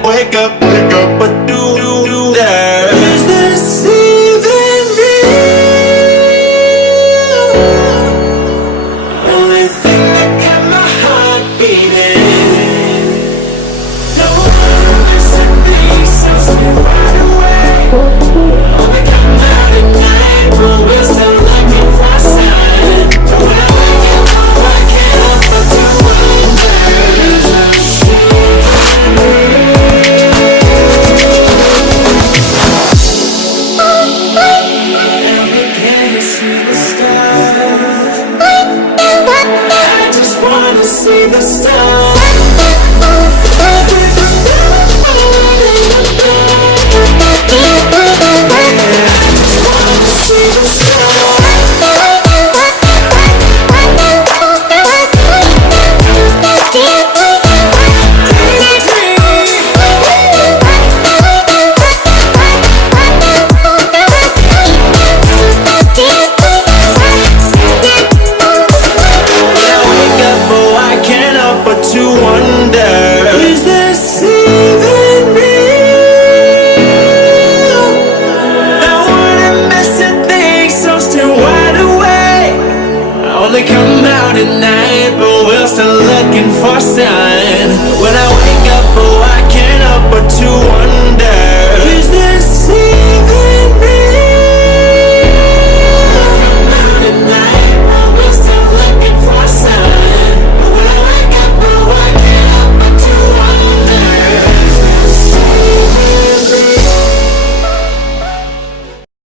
wake up, but do that? Is this even real? Only thing that kept my heart beating. No one missing things, so stay right away. Only come out at night, but we're still looking for a sign. When I wake up, I can't help but to wonder. Is this even real? And begin to see the stars. I just wanna see the stars. To wonder, is this even real? I wanna mess with things, so still wide awake. I only come out at night, but we're still looking for signs.